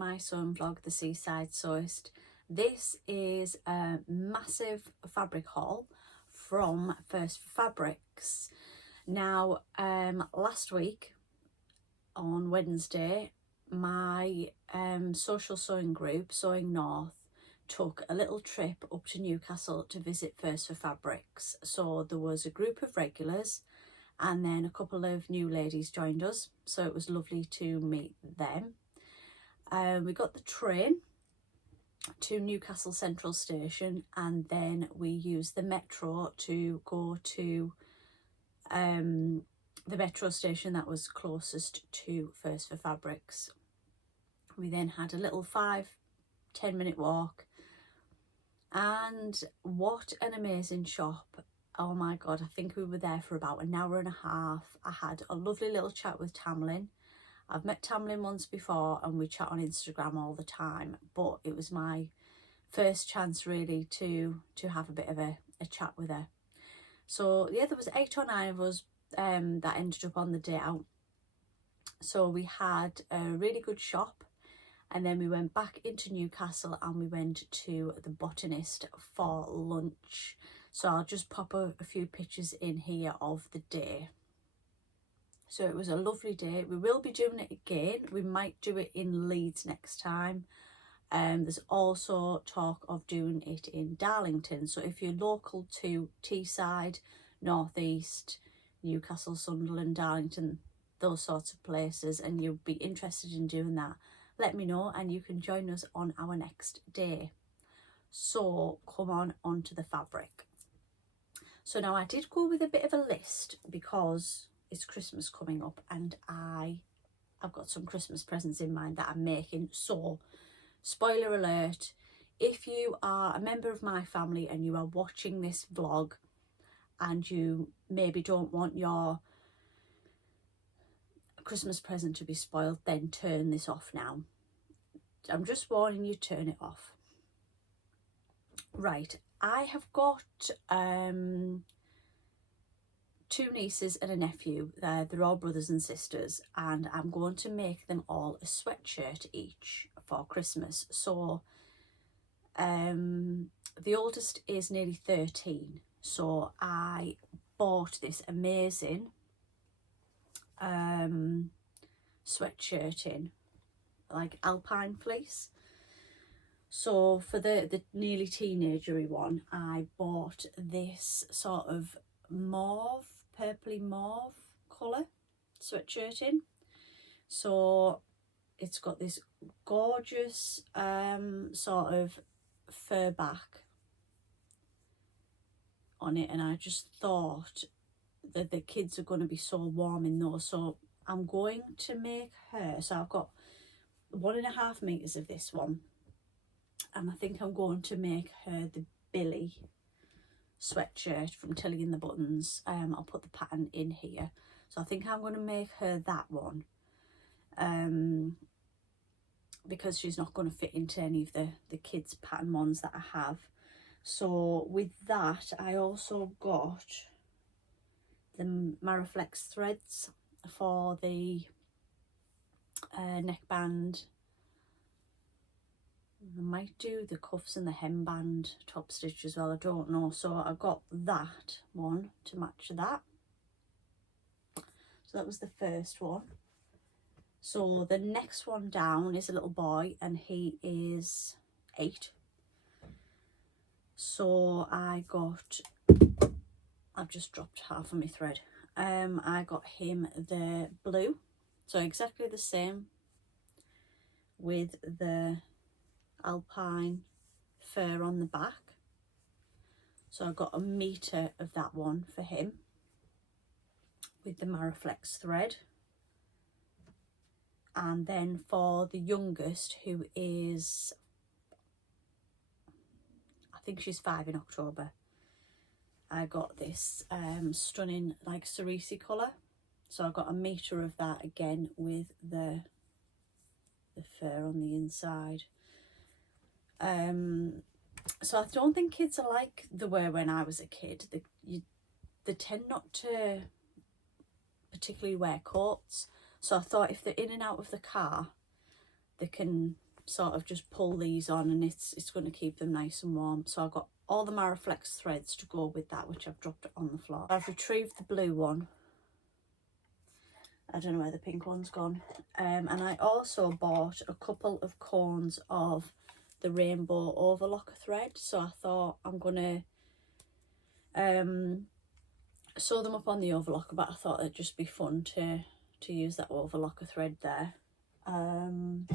my sewing vlog, The Seaside Sewist. This is a massive fabric haul from First for Fabrics. Now, last week on Wednesday, my social sewing group, Sewing North, took a little trip up to Newcastle to visit First for Fabrics. So there was a group of regulars and then a couple of new ladies joined us, so it was lovely to meet them. We got the train to Newcastle Central Station and then we used the metro to go to the metro station that was closest to First for Fabrics. We then had a little 5-10 minute walk, and what an amazing shop. Oh my god, I think we were there for about an hour and a half. I had a lovely little chat with Tamlin. I've met Tamlin once before and we chat on Instagram all the time, but it was my first chance really to have a bit of a chat with her. So yeah, there was 8 or 9 of us that ended up on the day out. So we had a really good shop, and then we went back into Newcastle and we went to the Botanist for lunch. So I'll just pop a few pictures in here of the day. So it was a lovely day. We will be doing it again. We might do it in Leeds next time. There's also talk of doing it in Darlington. So if you're local to Teesside, North East, Newcastle, Sunderland, Darlington, those sorts of places, and you'd be interested in doing that, let me know and you can join us on our next day. So come on onto the fabric. So now I did go with a bit of a list because it's Christmas coming up and I've got some Christmas presents in mind that I'm making. So spoiler alert, if you are a member of my family and you are watching this vlog and you maybe don't want your Christmas present to be spoiled, then turn this off now. I'm just warning you, turn it off. Right, I have got 2 nieces and a nephew. They're all brothers and sisters, and I'm going to make them all a sweatshirt each for Christmas. So the oldest is nearly 13, so I bought this amazing sweatshirt in like alpine fleece. So for the nearly teenagery one, I bought this sort of mauve, purpley mauve colour sweatshirt in. So it's got this gorgeous sort of fur back on it, and I just thought that the kids are going to be so warm in those. So I'm going to make her, so I've got 1.5 meters of this one, and I think I'm going to make her the Billy sweatshirt from Tilly and the Buttons. I'll put the pattern in here. So I think I'm going to make her that one, because she's not going to fit into any of the kids pattern ones that I have. So with that, I also got the Mariflex threads for the neckband. I might do the cuffs and the hemband top stitch as well, I don't know. So I got that one to match that. So that was the first one. So the next one down is a little boy and he is 8. So I've just dropped half of my thread. I got him the blue, so exactly the same with the alpine fur on the back. So I got 1 meter of that one for him with the Mariflex thread. And then for the youngest, who is, I think she's 5 in October, I got this stunning like cerise colour. So I got 1 meter of that again with the fur on the inside. So I don't think kids are like they were when I was a kid. They tend not to particularly wear coats. So I thought if they're in and out of the car, they can sort of just pull these on, and it's going to keep them nice and warm. So I've got all the Mariflex threads to go with that, which I've dropped on the floor. I've retrieved the blue one. I don't know where the pink one's gone. And I also bought a couple of cones of the rainbow overlocker thread. So I thought I'm going to sew them up on the overlocker, but I thought it'd just be fun to use that overlocker thread there. The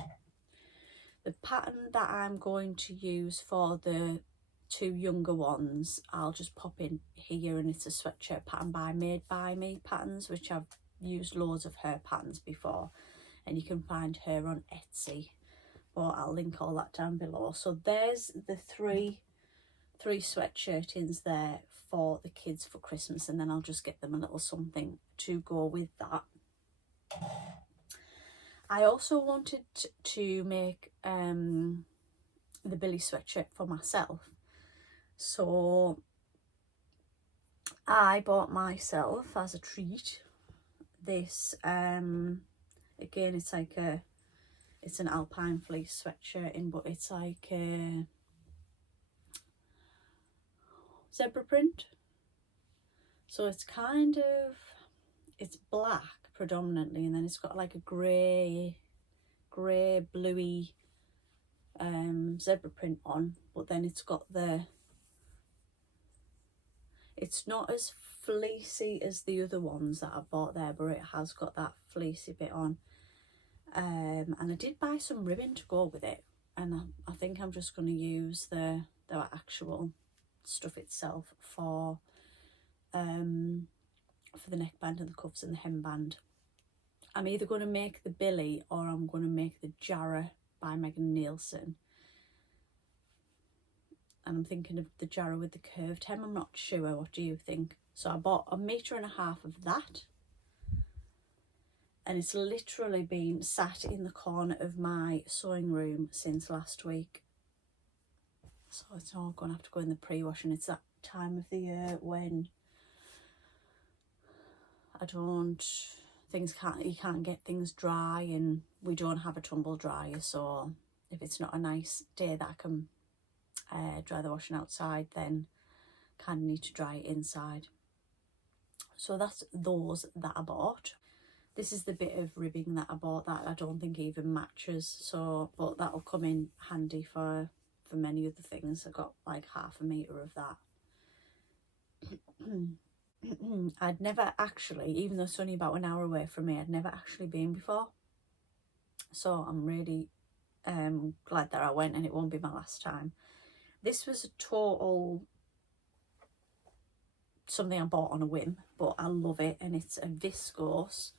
pattern that I'm going to use for the two younger ones, I'll just pop in here, and it's a sweatshirt pattern by Made By Me Patterns, which I've used loads of her patterns before, and you can find her on Etsy, but I'll link all that down below. So there's the three sweatshirtings there for the kids for Christmas, and then I'll just get them a little something to go with that. I also wanted to make the Billy sweatshirt for myself, so I bought myself as a treat this again, it's like it's an alpine fleece sweatshirt but it's like a zebra print, so it's kind of, it's black predominantly, and then it's got like a grey bluey zebra print on, but then it's got it's not as fleecy as the other ones that I bought there, but it has got that fleecy bit on. And I did buy some ribbon to go with it, and I think I'm just going to use the actual stuff itself for the neckband and the cuffs and the hemband. I'm either going to make the Billy or I'm going to make the Jarrah by Megan Nielsen. And I'm thinking of the Jarrah with the curved hem. I'm not sure. What do you think? So I bought 1.5 meters of that. And it's literally been sat in the corner of my sewing room since last week. So it's all going to have to go in the pre-wash, and it's that time of the year when you can't get things dry, and we don't have a tumble dryer, so if it's not a nice day that I can dry the washing outside, then kind of need to dry it inside. So that's those that I bought. This is the bit of ribbing that I bought that I don't think even matches, so but that'll come in handy for many other things. I got like 0.5 meter of that. I'd never actually, even though it's only about an hour away from me, I'd never actually been before, so I'm really glad that I went, and it won't be my last time. This was a total something I bought on a whim, but I love it, and it's a viscose,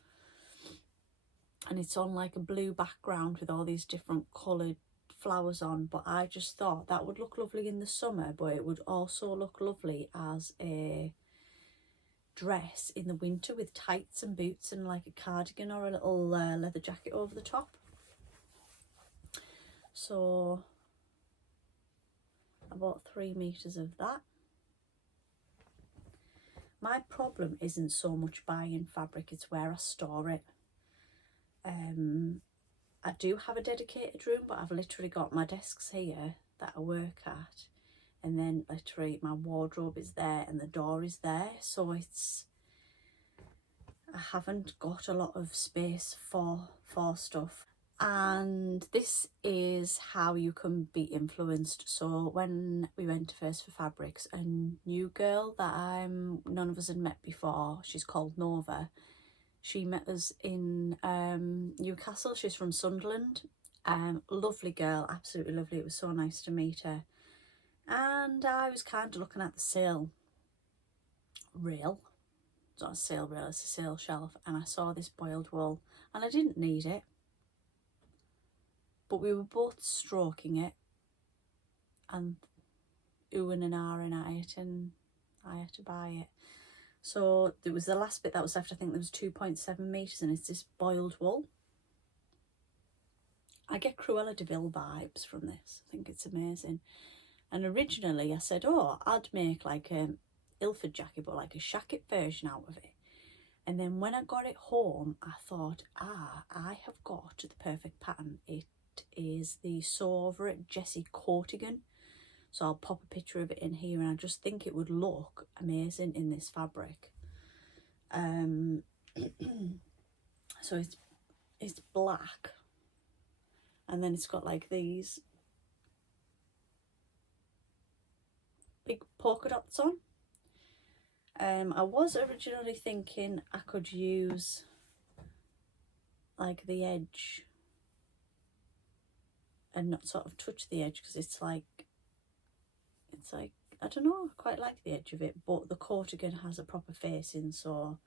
and it's on like a blue background with all these different coloured flowers on, but I just thought that would look lovely in the summer, but it would also look lovely as a dress in the winter with tights and boots and like a cardigan or a little leather jacket over the top. So I bought 3 meters of that. My problem isn't so much buying fabric, it's where I store it. I do have a dedicated room, but I've literally got my desks here that I work at, and then literally my wardrobe is there and the door is there, so I haven't got a lot of space for stuff. And this is how you can be influenced. So when we went to First for Fabrics, a new girl that none of us had met before, she's called Nova, she met us in Newcastle. She's from Sunderland. Lovely girl, absolutely lovely. It was so nice to meet her. And I was kind of looking at the sale rail. It's not a sale rail, it's a sale shelf. And I saw this boiled wool, and I didn't need it, but we were both stroking it and oohing and ahhing at it, and I had to buy it. So there was the last bit that was left. I think there was 2.7 meters, and it's this boiled wool. I get Cruella de Vil vibes from this. I think it's amazing. And originally I said, oh, I'd make like a Ilford jacket, but like a shacket version out of it. And then when I got it home, I thought, I have got the perfect pattern. It is the Sew Over It Jessie Courtigan. So I'll pop a picture of it in here, and I just think it would look amazing in this fabric. So it's black, and then it's got like these big polka dots on. I was originally thinking I could use like the edge and not sort of touch the edge, because it's like I don't know, I quite like the edge of it, but the Courtigan has a proper facing, so,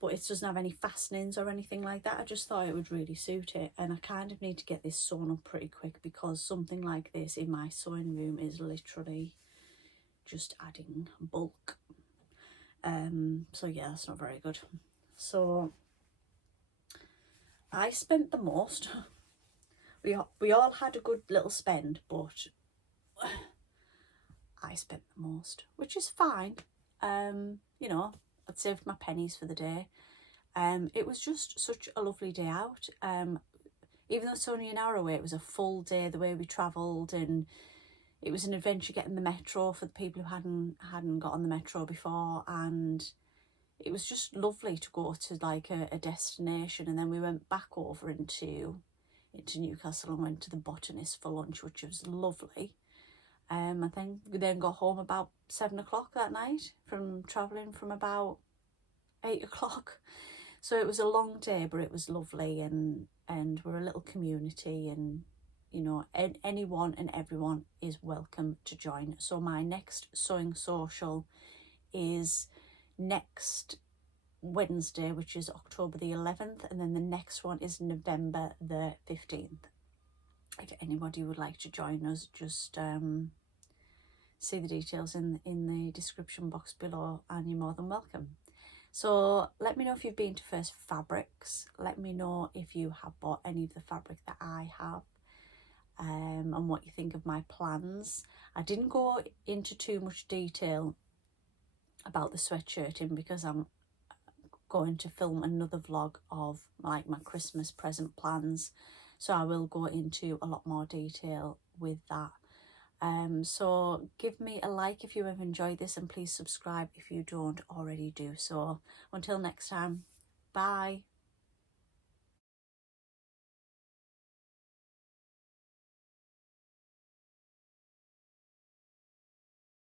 but it doesn't have any fastenings or anything like that. I just thought it would really suit it, and I kind of need to get this sewn up pretty quick, because something like this in my sewing room is literally just adding bulk. So yeah, that's not very good. So I spent the most. We all had a good little spend, but I spent the most, which is fine. You know, I'd saved my pennies for the day. It was just such a lovely day out. Even though it's only an hour away, it was a full day the way we travelled, and it was an adventure getting the metro for the people who hadn't got on the metro before, and it was just lovely to go to like a destination. And then we went back over into Newcastle and went to the Botanist for lunch, which was lovely. I think we then got home about 7 o'clock that night from travelling from about 8 o'clock. So it was a long day, but it was lovely, and we're a little community, and you know, anyone and everyone is welcome to join. So my next sewing social is next Wednesday, which is October the 11th, and then the next one is November the 15th. If anybody would like to join us, just see the details in the description box below, and you're more than welcome. So let me know if you've been to First Fabrics. Let me know if you have bought any of the fabric that I have, and what you think of my plans. I didn't go into too much detail about the sweatshirting because I'm going to film another vlog of like my Christmas present plans, so I will go into a lot more detail with that. So give me a like if you have enjoyed this, and please subscribe if you don't already do so. Until next time, bye.